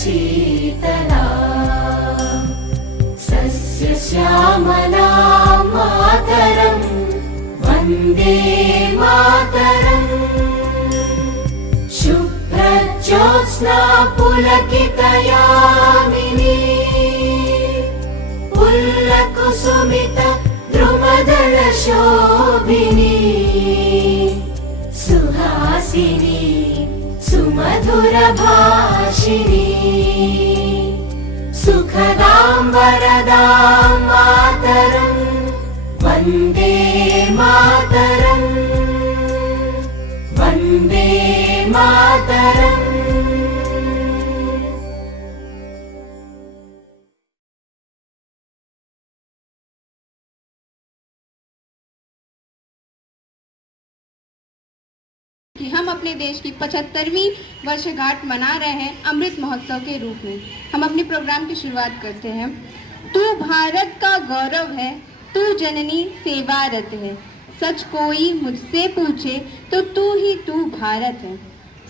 शीतला सस्यश्यामला मातरम् वन्दे मातरम्। शुभ्रज्योत्स्ना पुलकितयामिनी पुल्लकुसुमित द्रुमदलशोभिनी सुहासिनी सुमधुरभाषिणी सुखदां वरदां मातरम् वन्दे मातरम् वन्दे मातरम्। कि हम अपने देश की 75वीं वर्षगांठ मना रहे हैं अमृत महोत्सव के रूप में। हम अपने प्रोग्राम की शुरुआत करते हैं। तू भारत का गौरव है, तू जननी सेवारत है, सच कोई मुझसे पूछे तो तू ही तू भारत है।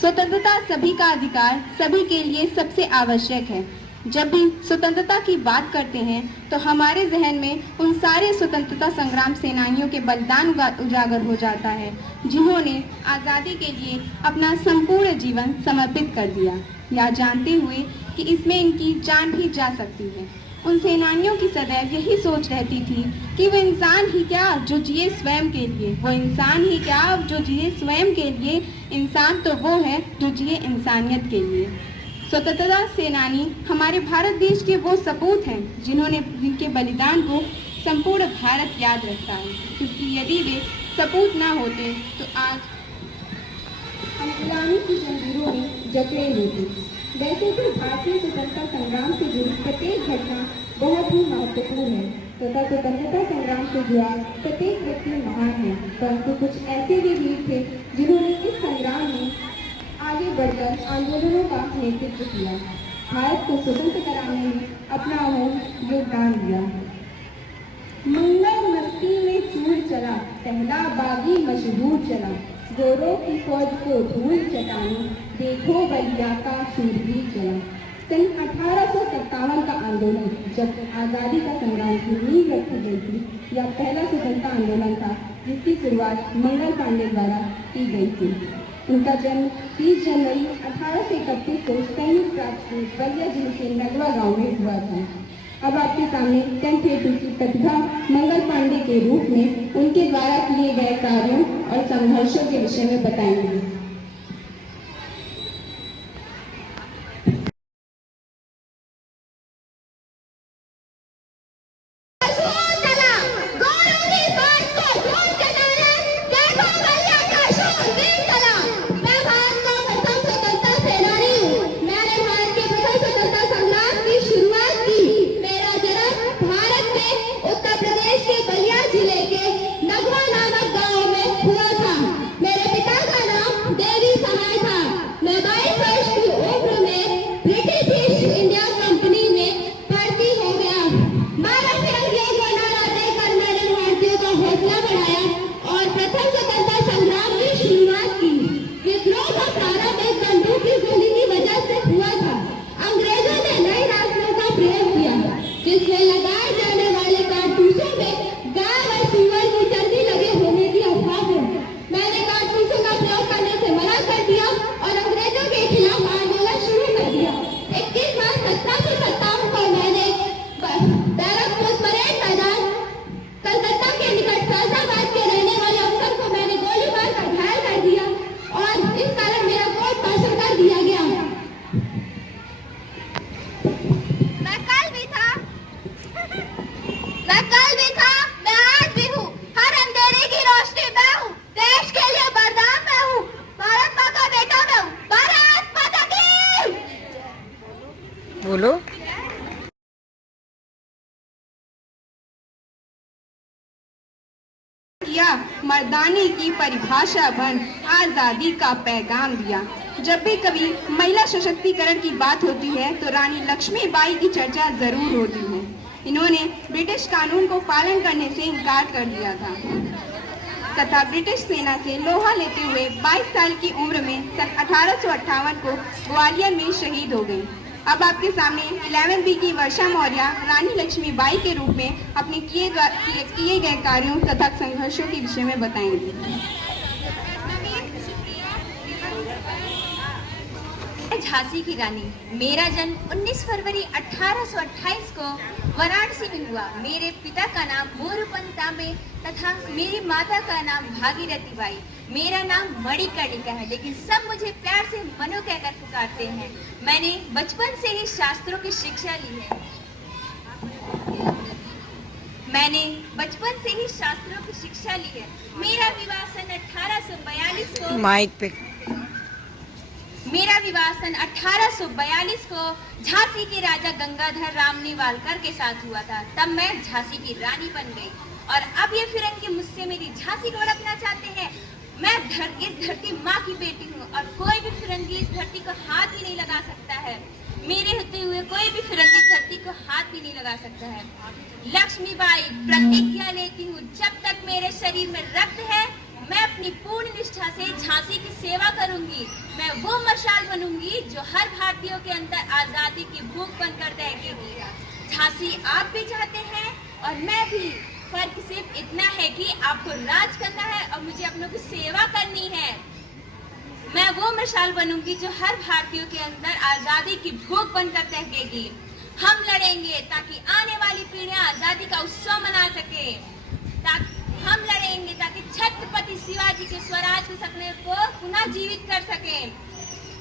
स्वतंत्रता सभी का अधिकार, सभी के लिए सबसे आवश्यक है। जब भी स्वतंत्रता की बात करते हैं तो हमारे जहन में उन सारे स्वतंत्रता संग्राम सेनानियों के बलिदान उजागर हो जाता है जिन्होंने आज़ादी के लिए अपना संपूर्ण जीवन समर्पित कर दिया, या जानते हुए कि इसमें इनकी जान भी जा सकती है। उन सेनानियों की सदैव यही सोच रहती थी कि वो इंसान ही क्या जो जिए स्वयं के लिए, वो इंसान ही क्या जो जिए स्वयं के लिए, इंसान तो वो है जो जिए इंसानियत के लिए। स्वतंत्रता सेनानी हमारे भारत देश के वो सपूत हैं जिनके बलिदान को संपूर्ण भारत याद रखता है, क्योंकि यदि वे सपूत ना होते तो आज हम गुलामी की जंजीरों में जकड़े होते। वैसे तो भारतीय स्वतंत्रता संग्राम से जुड़ी प्रत्येक घटना बहुत ही महत्वपूर्ण है तथा स्वतंत्रता संग्राम से जुड़ा प्रत्येक व्यक्ति महान है, परंतु कुछ ऐसे भी वीर थे जिन्होंने इस संग्राम में आगे बढ़कर आंदोलनों का नेतृत्व किया, भारत को स्वतंत्र कराने में अपना योगदान दिया। मंगल मस्ती में चूर चला, पहला बागी मशहूर चला, गोरों की फौज को धूल चटाने, देखो बलिया का शूरवीर चला। सन 1857 का आंदोलन जब आज़ादी का संग्राम की नींव रखी गई थी, यह पहला स्वतंत्रता आंदोलन था जिसकी शुरुआत मंगल पांडे द्वारा की गई थी। उनका जन्म 30 जनवरी 1831 को संयुक्त राज्य बलिया जिले के नगवा गांव में हुआ था। अब आपके सामने कंठेतु की प्रतिभा मंगल पांडे के रूप में उनके द्वारा किए गए कार्यों और संघर्षों के विषय में बताएंगे। बोलो। या मर्दानी की परिभाषा बन आजादी का पैगाम दिया। जब भी कभी महिला सशक्तिकरण की बात होती है तो रानी लक्ष्मीबाई की चर्चा जरूर होती है। इन्होंने ब्रिटिश कानून को पालन करने से इनकार कर दिया था तथा ब्रिटिश सेना से लोहा लेते हुए 22 साल की उम्र में सन 1858 को ग्वालियर में शहीद हो गई। अब आपके सामने 11वीं बी की वर्षा मौर्य रानी लक्ष्मीबाई के रूप में अपने किए गए कार्यों तथा संघर्षों के विषय में बताएंगे। झांसी की रानी। मेरा जन्म 19 फरवरी 1828 को वाराणसी में हुआ। मेरे पिता का नाम मोरूपंत तांबे तथा मेरी माता का नाम भागीरथी बाई। मेरा नाम मणिकर्णिका है, लेकिन सब मुझे प्यार से मनु कहकर पुकारते हैं। मैंने बचपन से ही शास्त्रों की शिक्षा ली है। मेरा विवाह सन 1842 को झांसी के राजा गंगाधर राम नेवालकर के साथ हुआ था। तब मैं झांसी की रानी बन गई और अब ये फिरंगी मुझसे मेरी झांसी को हड़पना चाहते हैं। मैं इस धरती माँ की बेटी हूँ और कोई भी फिरंगी इस धरती को हाथ ही नहीं लगा सकता है। मेरे होते हुए कोई भी फिरंगी धरती को हाथ ही नहीं लगा सकता है। लक्ष्मीबाई, प्रतिज्ञा लेती हूँ, जब तक मेरे शरीर में रक्त है मैं अपनी पूर्ण निष्ठा से झांसी की सेवा करूंगी। मैं वो मशाल बनूंगी जो हर भारतीयों के अंदर आजादी की भूख बनकर दहकेगी। झांसी आप भी चाहते हैं और मैं भी। फर्क सिर्फ इतना है कि आपको राज करना है और मुझे अपनों की सेवा करनी है। मैं वो मशाल बनूंगी जो हर भारतीयों के अंदर आजादी की भूख बनकर दहकेगी। हम लड़ेंगे ताकि आने वाली पीढ़ियां आजादी का उत्सव मना सके। हम लड़ेंगे ताकि छत्रपति शिवाजी के स्वराज के सपने को पुनः जीवित कर सके।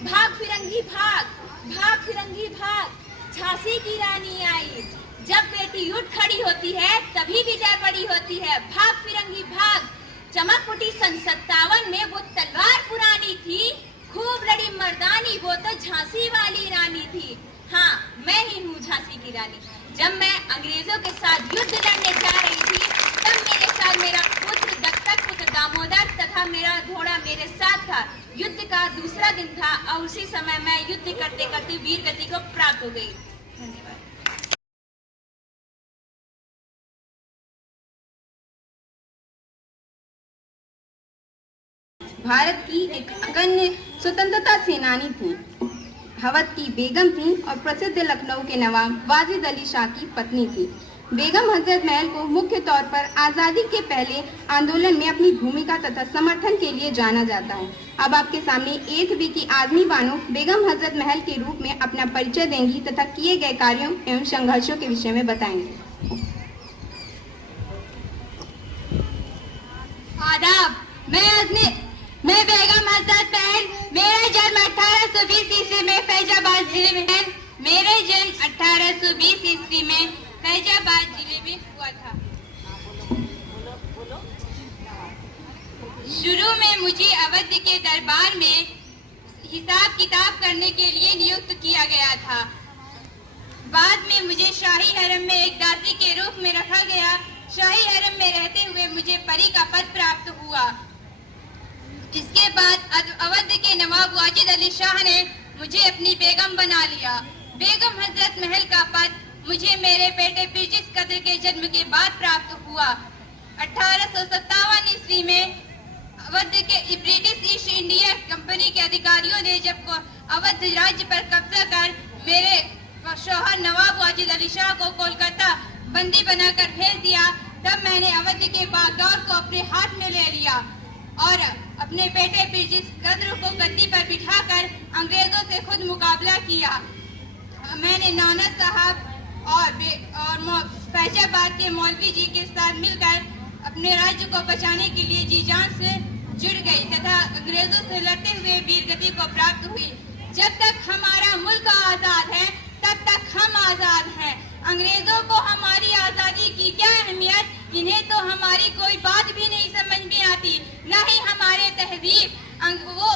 भाग फिरंगी भाग, भाग फिरंगी भाग। झांसी की रानी आई। जब बेटी उठ खड़ी होती है तभी विजय बड़ी होती है। भाग फिरंगी भाग। चमक उठी सन 57 में वो तलवार पुरानी थी। खूब लड़ी मर्दानी, वो तो झांसी वाली रानी थी। हाँ, मैं ही हूँ झांसी की रानी। जब मैं अंग्रेजों के साथ युद्ध लड़ने जा रही थी तब मेरे साथ मेरा पुत्र दत्तक पुत्र दामोदर तथा मेरा घोड़ा मेरे साथ था। युद्ध का दूसरा दिन था और उसी समय मैं युद्ध करते करते वीर गति को प्राप्त हो गई। धन्यवाद। भारत की एक अगण्य स्वतंत्रता सेनानी थी। हवत की बेगम थी और प्रसिद्ध लखनऊ के नवाब वाजिद अली शाह की पत्नी थी। बेगम हजरत महल को मुख्य तौर पर आज़ादी के पहले आंदोलन में अपनी भूमिका तथा समर्थन के लिए जाना जाता है। अब आपके सामने 8th बी की आज़मी बानो बेगम हजरत महल के रूप में अपना परिचय देंगी तथा किए गए कार्यों एवं संघर्षों के विषय में बताएंगे। आदाब। मैं बेगम हजरत महल। मेरा जन्म 1820 ईस्वी में फैजाबाद जिले में है। मेरे जन्म 1820 ईस्वी में फैजाबाद जिले में हुआ था। शुरू में मुझे अवध के दरबार में हिसाब किताब करने के लिए नियुक्त किया गया था। बाद में मुझे शाही हरम में एक दासी के रूप में रखा गया। शाही हरम में रहते हुए मुझे परी का पद प्राप्त हुआ। इसके बाद अवध के नवाब वाजिद अली शाह ने मुझे अपनी बेगम बना लिया। बेगम हजरत महल का पद मुझे मेरे बेटे पीरजिस कद्र के जन्म के बाद प्राप्त हुआ। 1857 ईस्वी में अवध के ब्रिटिश ईस्ट इंडिया कंपनी के अधिकारियों ने जब अवध राज्य पर कब्जा कर मेरे शौहर नवाब वाजिद अली शाह को कोलकाता बंदी बनाकर भेज दिया, तब मैंने अवध के बागडोर को अपने हाथ में ले लिया और अपने बेटे पीरजिस कद्र को गद्दी पर बिठाकर अंग्रेजों से खुद मुकाबला किया। मैंने नौनत साहब और फैजाबाद के मौलवी जी के साथ मिलकर अपने राज्य को बचाने के लिए जी जान से जुड़ गई तथा अंग्रेजों से लड़ते हुए वीर गति को प्राप्त हुई। जब तक हमारा मुल्क आजाद है तब तक हम आजाद हैं। अंग्रेजों को हमारी आजादी की क्या अहमियत, इन्हें तो हमारी कोई बात भी नहीं समझ में आती, न ही हमारे तहजीब। वो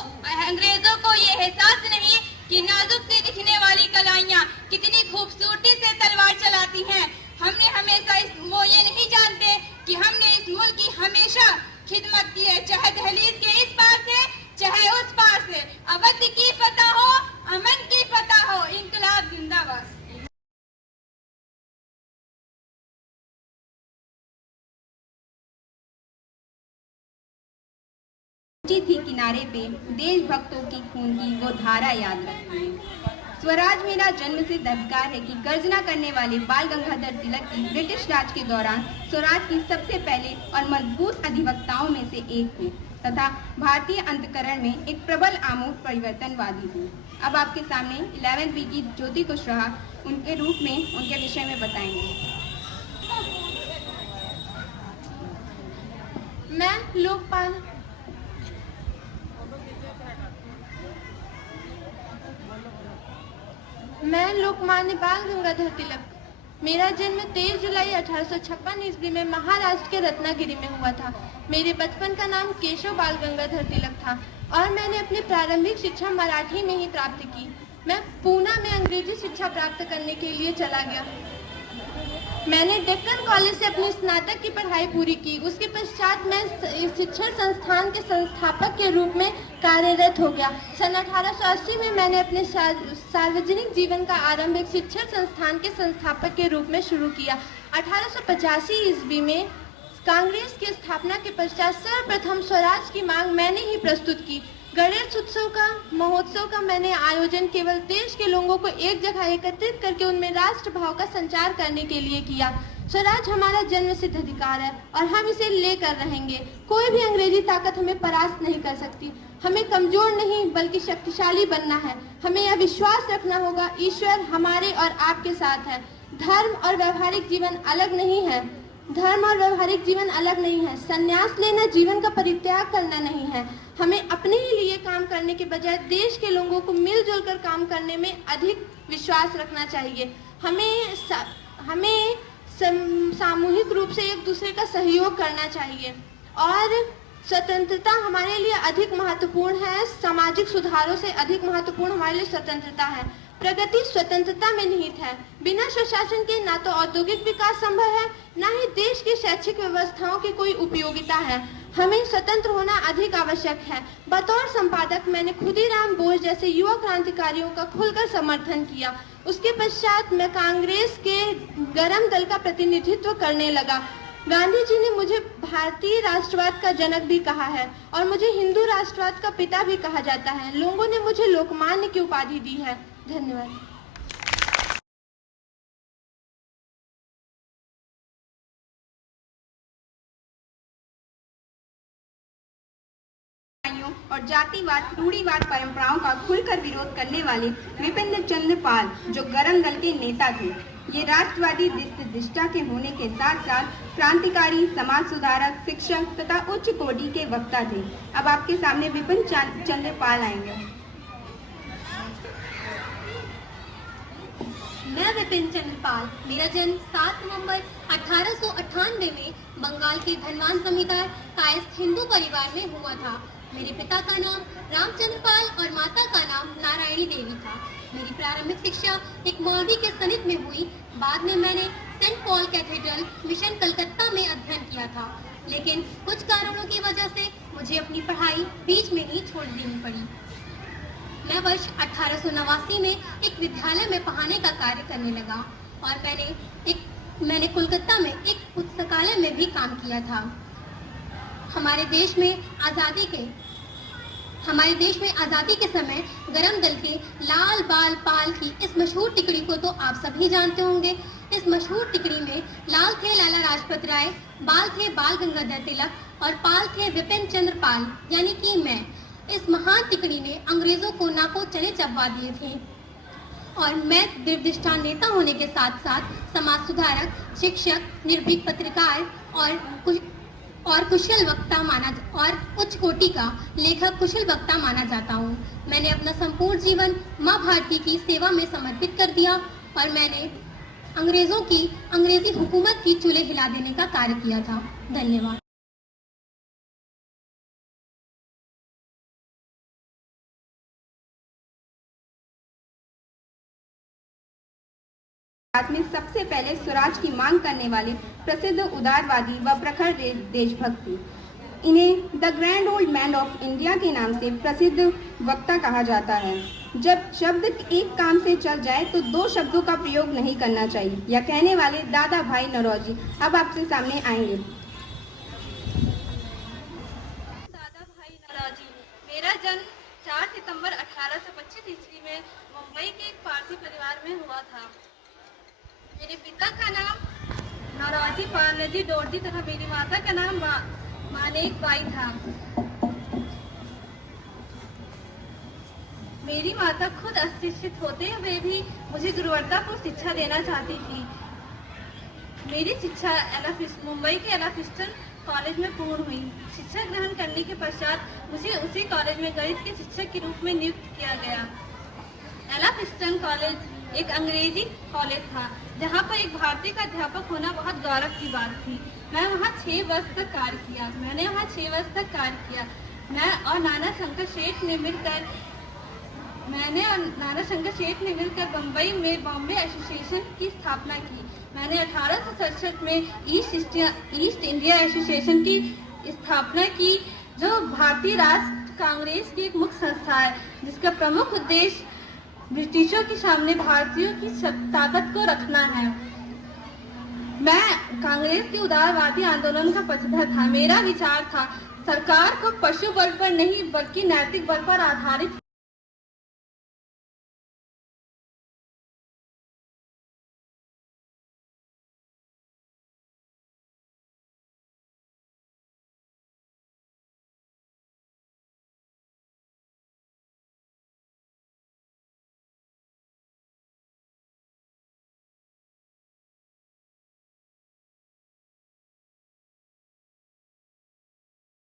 अंग्रेजों को ये एहसास नहीं कि नाजुक से दिखने वाली कलाइयाँ कितनी खूबसूरती से तलवार चलाती हैं। हमने हमेशा वो ये नहीं जानते कि हमने इस मुल्क की हमेशा खिदमत की है, चाहे दहलीज के इस पार से चाहे उस पार से। अवध की फतह हो, अमन की फतह हो, इंकलाब जिंदाबाद। थी किनारे पे देशभक्तों की खून की वो धारा याद रखती है। स्वराज मेरा जन्म सिद्ध अधिकार है की गर्जना करने वाले बाल गंगाधर तिलक की ब्रिटिश राज के दौरान स्वराज की सबसे पहले और मजबूत अधिवक्ताओं में से एक थे तथा भारतीय अंतकरण में एक प्रबल आमूल परिवर्तनवादी थे। अब आपके सामने 11वीं बी की ज्योति कुशवाहा उनके रूप में उनके विषय में बताएंगे। मैं लोकमान्य बाल गंगाधर तिलक। मेरा जन्म 23 जुलाई 1856 ईस्वी में महाराष्ट्र के रत्नागिरी में हुआ था। मेरे बचपन का नाम केशव बाल गंगाधर तिलक था और मैंने अपनी प्रारंभिक शिक्षा मराठी में ही प्राप्त की। मैं पूना में अंग्रेजी शिक्षा प्राप्त करने के लिए चला गया। मैंने डेक्कन कॉलेज से अपनी स्नातक की पढ़ाई पूरी की। उसके पश्चात मैं शिक्षण संस्थान के संस्थापक के रूप में कार्यरत हो गया। सन 1880 में मैंने अपने सार्वजनिक जीवन का आरंभ एक शिक्षण संस्थान के संस्थापक के रूप में शुरू किया। 1885 ईस्वी में कांग्रेस की स्थापना के पश्चात सर्वप्रथम स्वराज की मांग मैंने ही प्रस्तुत की। गणेश महोत्सव का मैंने आयोजन केवल देश के लोगों को एक जगह एकत्रित करके उनमें राष्ट्र भाव का संचार करने के लिए किया। स्वराज हमारा जन्म सिद्ध अधिकार है और हम इसे लेकर रहेंगे। कोई भी अंग्रेजी ताकत हमें परास्त नहीं कर सकती। हमें कमजोर नहीं बल्कि शक्तिशाली बनना है। हमें यह विश्वास रखना होगा, ईश्वर हमारे और आपके साथ है। धर्म और व्यवहारिक जीवन अलग नहीं है। संन्यास लेना जीवन का परित्याग करना नहीं है। हमें अपने ही लिए काम करने के बजाय देश के लोगों को मिलजुल कर काम करने में अधिक विश्वास रखना चाहिए। हमें सामूहिक रूप से एक दूसरे का सहयोग करना चाहिए और स्वतंत्रता हमारे लिए अधिक महत्वपूर्ण है। सामाजिक सुधारों से अधिक महत्वपूर्ण हमारे लिए स्वतंत्रता है। प्रगति स्वतंत्रता में निहित है। बिना स्वशासन के ना तो औद्योगिक विकास संभव है, ना ही देश की शैक्षिक व्यवस्थाओं की कोई उपयोगिता है। हमें स्वतंत्र होना अधिक आवश्यक है। बतौर संपादक मैंने खुदीराम बोस जैसे युवा क्रांतिकारियों का खुलकर समर्थन किया। उसके पश्चात मैं कांग्रेस के गरम दल का प्रतिनिधित्व करने लगा। गांधी जी ने मुझे भारतीय राष्ट्रवाद का जनक भी कहा है और मुझे हिंदू राष्ट्रवाद का पिता भी कहा जाता है। लोगों ने मुझे लोकमान्य की उपाधि दी है। धन्यवाद। और जातिवाद, रूढ़िवाद परंपराओं का खुलकर विरोध करने वाले विपिन चंद्र पाल जो गरम दल के नेता थे। ये राष्ट्रवादी दृष्टा के होने के साथ साथ क्रांतिकारी, समाज सुधारक, शिक्षक तथा उच्च कोटि के वक्ता थे। अब आपके सामने विपिन चंद्र पाल आएंगे। मैं विपिन चंद्र पाल। मेरा जन्म 7 नवंबर 1898 में बंगाल के धनवान जमींदार कायस्थ हिंदू परिवार में हुआ था। मेरे पिता का नाम रामचंद्र पाल और माता का नाम नारायणी देवी था। मेरी प्रारंभिक शिक्षा एक मौलवी के सनिध में हुई। बाद में मैंने saint Paul cathedral mission Calcutta में अध्ययन किया था, लेकिन कुछ कारणों की वजह से मुझे अपनी पढ़ाई बीच में ही छोड़ देनी पड़ी। मैं वर्ष 1889 में एक विद्यालय में पढ़ाने का कार्य करने लगा और मैंने कोलकाता में एक पुस्तकालय में भी काम किया था। हमारे देश में आज़ादी के समय गरम दल के लाल बाल पाल की इस मशहूर टिकड़ी को तो आप सभी जानते होंगे। इस मशहूर टिकड़ी में लाल थे लाला लाजपत राय, बाल थे बाल गंगाधर तिलक और पाल थे विपिन चंद्र पाल यानी कि मैं। इस महान टिकड़ी ने अंग्रेजों को नाको चने चबवा दिए थे और मैं निर्दिष्टा नेता होने के साथ साथ समाज सुधारक, शिक्षक, निर्भीक पत्रकार और कुशल वक्ता और उच्च कोटि का लेखक कुशल वक्ता माना जाता हूँ। मैंने अपना संपूर्ण जीवन माँ भारती की सेवा में समर्पित कर दिया और मैंने अंग्रेजी हुकूमत की चूल्हे हिला देने का कार्य किया था। धन्यवाद। भारत में सबसे पहले स्वराज की मांग करने वाले प्रसिद्ध उदारवादी व प्रखर देशभक्त थे। इन्हें the grand old man of India के नाम से प्रसिद्ध वक्ता कहा जाता है। जब शब्द एक काम से चल जाए तो दो शब्दों का प्रयोग नहीं करना चाहिए, यह कहने वाले दादा भाई नौरोजी अब आपके सामने आएंगे। दादा भाई नौरोजी। मेरा जन्म 4 सितंबर 1825 ईस्वी में मुंबई के एक पारसी परिवार में हुआ था। मेरे पिता का नाम नाराजी पालजी डोरजी तथा मेरी माता का नाम मानेक बाई था। मेरी माता खुद अशिक्षित होते हुए भी मुझे गुणवत्तापूर्ण शिक्षा देना चाहती थी। मेरी शिक्षा मुंबई के एला फिस्टन कॉलेज में पूर्ण हुई। शिक्षा ग्रहण करने के पश्चात मुझे उसी कॉलेज में गणित के शिक्षक के रूप में नियुक्त किया गया। एला फिस्टन कॉलेज एक अंग्रेजी कॉलेज था, जहाँ पर एक भारतीय का अध्यापक होना बहुत गौरव की बात थी। मैंने वहाँ 6 वर्ष तक कार्य किया। मैं और नाना शंकर शेठ ने मिलकर बम्बई में बॉम्बे एसोसिएशन की स्थापना की। मैंने 1867 में ईस्ट इंडिया एसोसिएशन की स्थापना की, जो भारतीय राष्ट्र कांग्रेस की एक मुख्य संस्था है, जिसका प्रमुख उद्देश्य ब्रिटिशों के सामने भारतीयों की ताकत को रखना है। मैं कांग्रेस के उदारवादी आंदोलन का पक्षधर था। मेरा विचार था सरकार को पशु बल पर नहीं बल्कि नैतिक बल पर आधारित